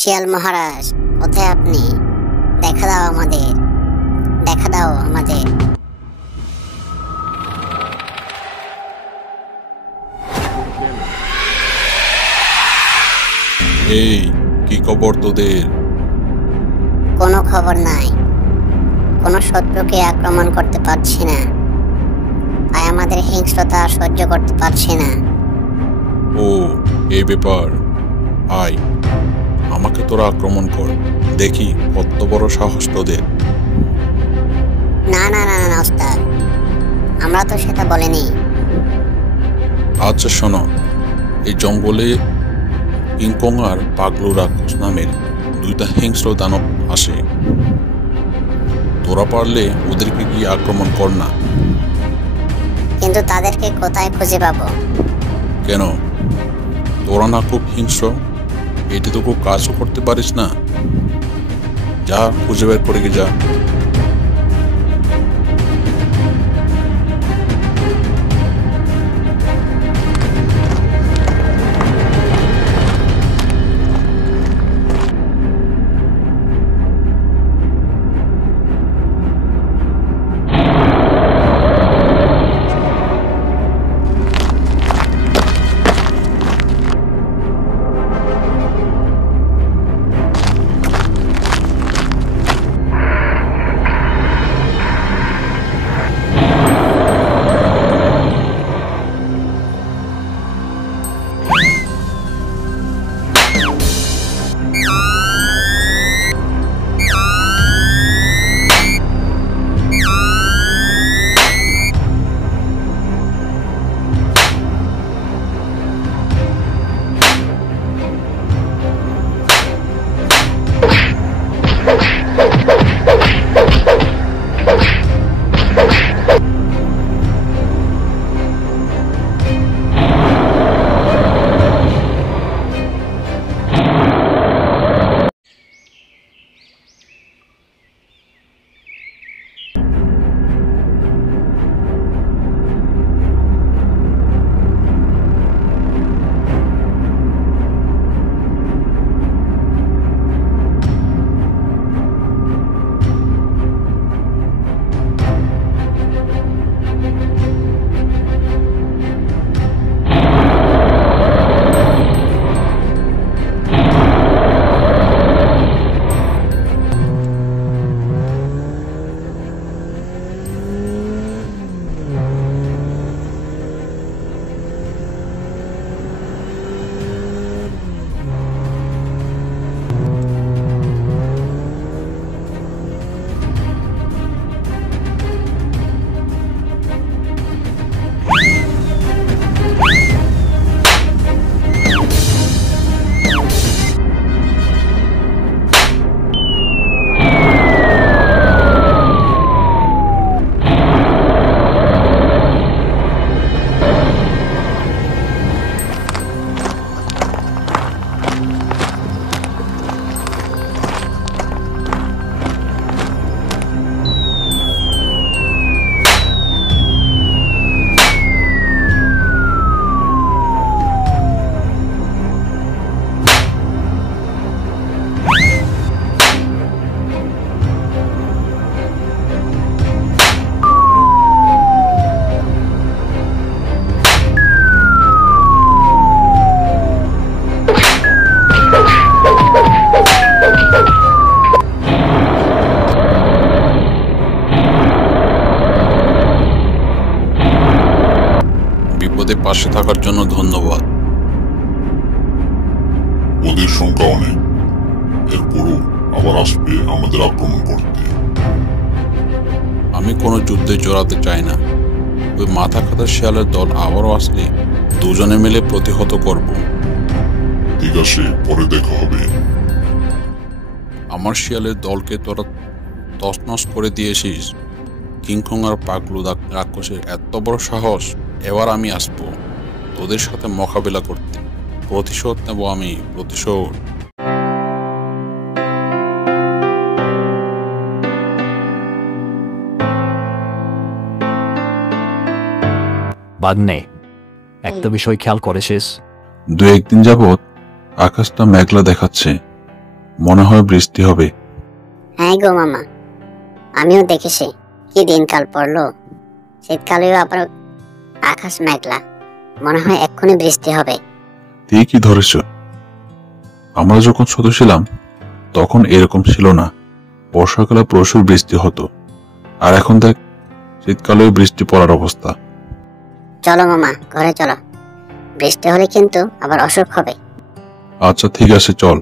শিয়াল মহারাজ, কোথায় আপনি? দেখা দাও আমাদের, দেখা দাও আমাদের। এই কি খবর তোদের? কোনো খবর নাই, কোনো শত্রুকে আক্রমণ করতে পারছি না, তাই আমাদের হিংস্রতা সহ্য করতে পারছি না। ও এই ব্যাপার, আয় আমাকে তোরা আক্রমণ কর, দেখি কত বড় সাহস তোদের। না না না না ওস্তাদ, আমরা তো সেটা বলিনি। আচ্ছা শোনো, এই জঙ্গলে কিংকং আর পাগলু রাক্ষস নামের দুইটা হিংস্র দানব আসে। তোরা পারলে ওদেরকে গিয়ে আক্রমণ কর না। কিন্তু তাদেরকে কোথায় খুঁজে পাবো? কেন, তোরা না খুব হিংস্র? এটুকু কাজও করতে পারিস না? যা খুঁজে বের করে গিয়ে যা। বিপদে পাশে থাকার জন্য ধন্যবাদ। ওদের সংখ্যা অনেক, এরপরও আবার আসবে আমাদের আক্রমণ করতে। আমি কোনো যুদ্ধে জড়াতে চাই না। ওই মাথা খাতা শিয়ালের দল আবারও আসলে দুজনে মিলে প্রতিহত করব। ঠিক আছে, পরে দেখা হবে। আমার শিয়ালের দলকে তোরা তছনছ করে দিয়েছিস। কিংকং আর পাগলু রাক্ষসের এত বড় সাহস! এবার আমি আসবো তোদের সাথে মোকাবিলা করতে। প্রতিশোধ নেব আমি, প্রতিশোধ। বাগ্নে, একটা বিষয় খেয়াল করেছিস? দু একদিন যাবৎ আকাশটা মেঘলা দেখাচ্ছে। মনে হয় বৃষ্টি হবে। হ্যাঁ গো মামা, আমিও দেখেছি কি দিনকাল পড়লো। শীতকালেও আবার আকাশ মেঘলা, মনে হয় এক্ষুনি বৃষ্টি হবে। ঠিকই ধরেছ। আমরা যখন ছোট ছিলাম তখন এরকম ছিল না। বর্ষাকালে প্রচুর বৃষ্টি হতো, আর এখন দেখ শীতকালেও বৃষ্টি পড়ার অবস্থা। চলো মামা, ঘরে চলো। বৃষ্টি হলে কিন্তু আবার অসুখ হবে। আচ্ছা ঠিক আছে, চল।